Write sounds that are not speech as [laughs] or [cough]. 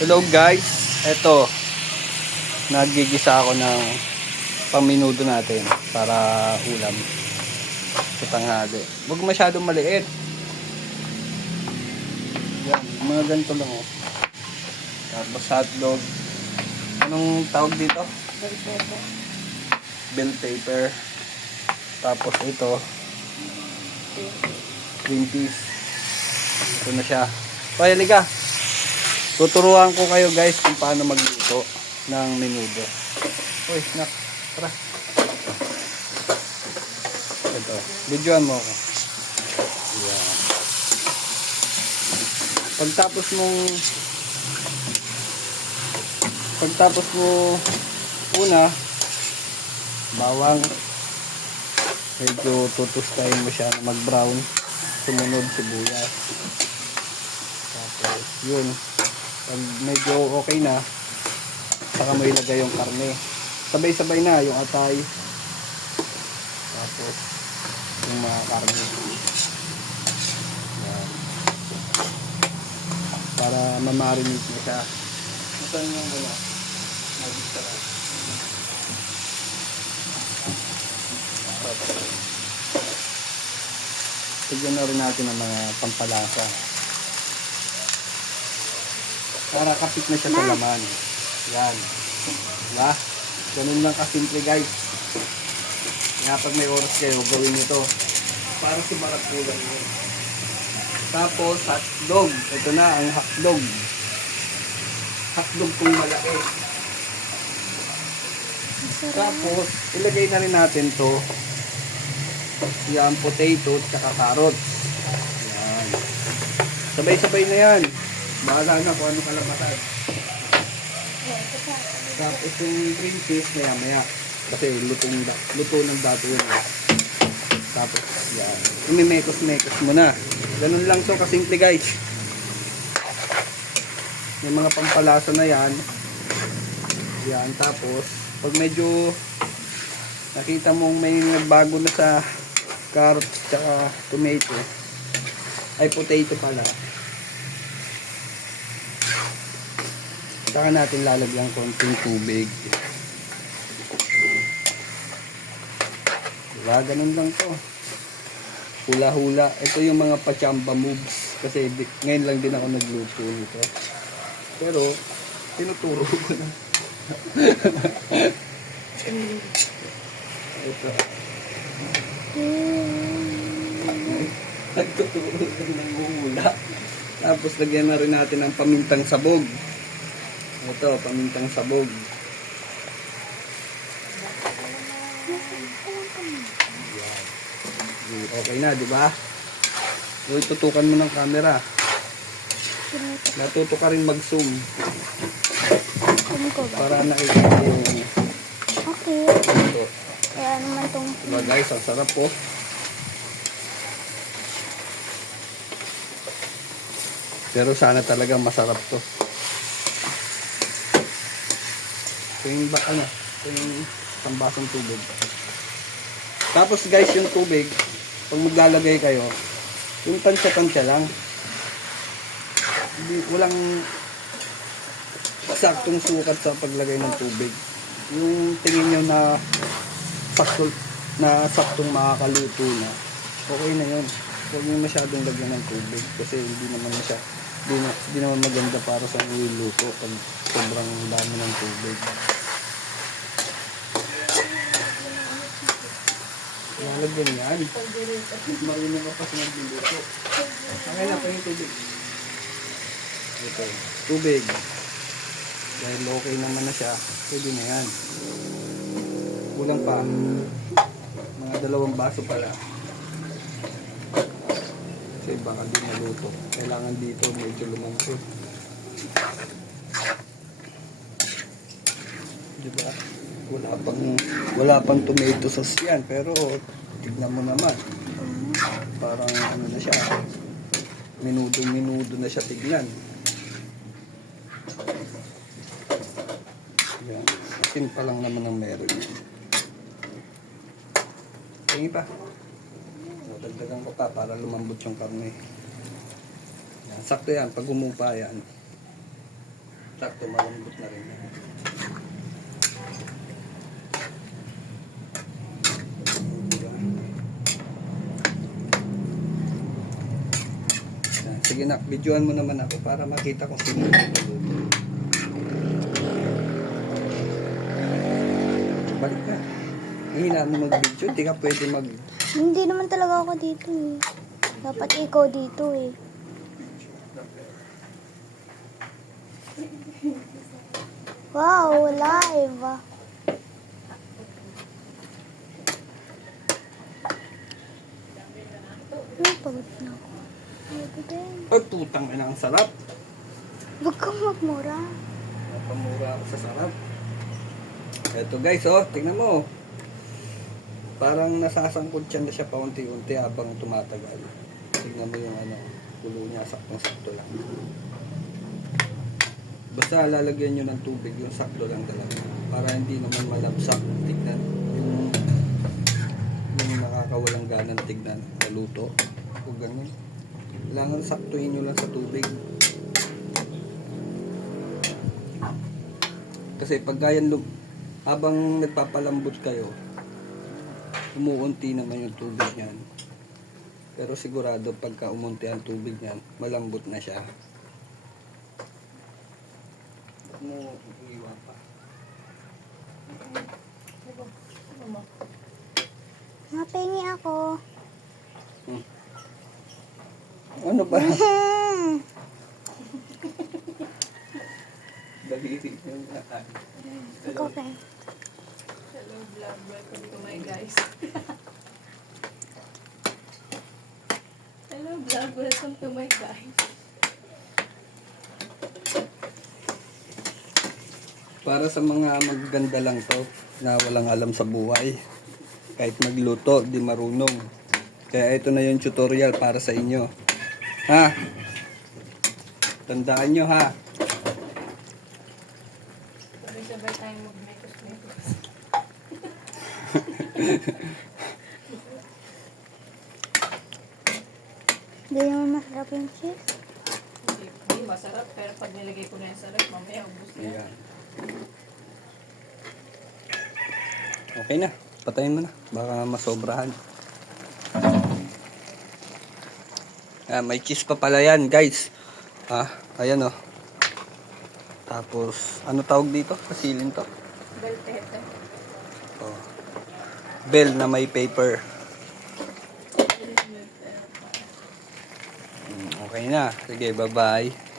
Hello guys, eto nagigisa ako ng paminudo natin para ulam sa tanghali. Huwag masyadong maliit. Yan, mga ganito lang oh. Tapos hotdog. Anong tawag dito? Bell paper. Tapos ito, green peas. Ito na siya. So, halika. Tuturuan ko kayo guys kung paano magluto ng menudo. Uy, nak. Tara. Ito. Videoan mo ako. Yan. Pagtapos mong pagtapos mo una bawang medyo tutustahin mo siya na mag-brown sumunod sibuyas tapos yun pag medyo okay na saka mo ilagay yung karne. Sabay sabay na yung atay. Tapos yung mga karne. Yan. para mamarinate mo siya. Saan yung muna ka tapos Tigyan na rin natin ang mga pampalasa. Para kapit na siya sa laman. Yan. Diba? Ganun lang kasimple guys. Kaya pag may oras kayo, gawin ito. Para sumarap ulam nyo. Tapos, hotdog. Ito na ang hotdog. Hotdog kung malaki. Tapos, ilagay na rin natin to yan, potato, tsaka carrots. Yan. Sabay-sabay na yan. Bahala na kung ano kalamasan. Tapos yung green peas, maya maya. Kasi lutong, luto ng dato yun. Tapos, yan. Imimekos-mekos mo na. Ganun lang to kasimple guys. Yung mga pampalasa na yan. Yan, tapos, pag medyo nakita mong may nagbago na sa carrots tsaka tomato ay potato pala saka natin lalagyan konting tubig. Diba? Ganun lang to. Hula hula ito yung mga pachamba moves. Kasi ngayon lang din ako nagluto nito. Pero tinuturo ko na. [laughs] Ito. Nagtuturo ng hula. Tapos lagyan na rin natin ng pamintang sabog. Ito, pamintang sabog. Yan. Okay na, di ba? Uy, tutukan mo ng camera. Natuto ka rin mag-zoom para nakikita yung Okay. ito. Kaya naman tong... Diba guys, ang sarap po. Pero sana talaga masarap to. Ito yung ano, ito yung isang basong tubig. Tapos guys, yung tubig, pag maglalagay kayo, yung tansya-tansya lang. Hindi, walang saktong sukat sa paglagay ng tubig. Yung tingin nyo na sakto na saktong makakaluto na, okay na yun. Huwag nyo masyadong lagyan ng tubig kasi hindi naman masya, hindi, na, hindi naman maganda para sa niluluto pag sobrang dami ng tubig. Lalagyan yan. Marunong ka pa sa nagluluto. Okay na pa yung tubig. Ito, tubig. Dahil okay naman na siya, pwede na yan. Kulang pa. Mga dalawang baso pala. Kasi baka di naluto. Kailangan dito medyo lumangkot. Diba? Wala pang wala pang tomato sauce yan. Pero tignan mo naman. Parang ano na siya. Minudo-minudo na siya tignan. Yan. Asin pa lang naman ang meron. Tingin pa. So, dagdagan ko pa para lumambot yung karne. Yan. Sakto yan. Pag humupa yan. Sakto, malambot na rin. Yan. Sige na, videoan mo naman ako para makita kung sino yung nagluluto. Balik ka. Hihina mo mag-video, hindi ka pwede mag... Hindi naman talaga ako dito eh. Dapat ikaw dito eh. Wow, live. Ay, pagod na ako. Pagod din. Ay, putang ina, ang sarap. Huwag kang magmura. Napamura ako sa sarap. Eto guys, oh, tingnan mo. Parang nasasangkot siya na siya paunti-unti habang tumatagal. Tingnan mo yung ano, kulo niya, saktong-sakto lang. Basta lalagyan nyo ng tubig, yung sakto lang talaga. Para hindi naman malabsak. Tignan. Yung, yung nakakawalang ganang tignan. Naluto. O ganun. Kailangan saktuhin nyo lang sa tubig. Kasi pag ganyan habang nagpapalambot kayo, umuunti naman yung tubig niyan. Pero sigurado pagka umunti ang tubig niyan, malambot na siya. Huwag mo iwan pa. Mapengi ako. Ano ba? Hmm. [laughs] Daliri yung lahat. Ikaw, vlog, welcome to my guys. Hello vlog, welcome to my guys. Para sa mga maganda lang to, na walang alam sa buhay. Kahit magluto, di marunong. Kaya ito na yung tutorial para sa inyo. Ha? Tandaan nyo ha. Sabay-sabay tayong mag-mekos-mekos. Hindi naman masarap yung cheese. Hindi, hindi masarap, pero pag nilagay ko na yung sarap, mamaya ubus na. Ayan. Okay na. Patayin mo na. Baka masobrahan. Ah, may cheese pa pala yan, guys. Ah, ayan oh. Tapos, ano tawag dito? Pasilin to. Bell pepper. Oh. Bell na may paper. Mm, Okay na. Sige, bye-bye.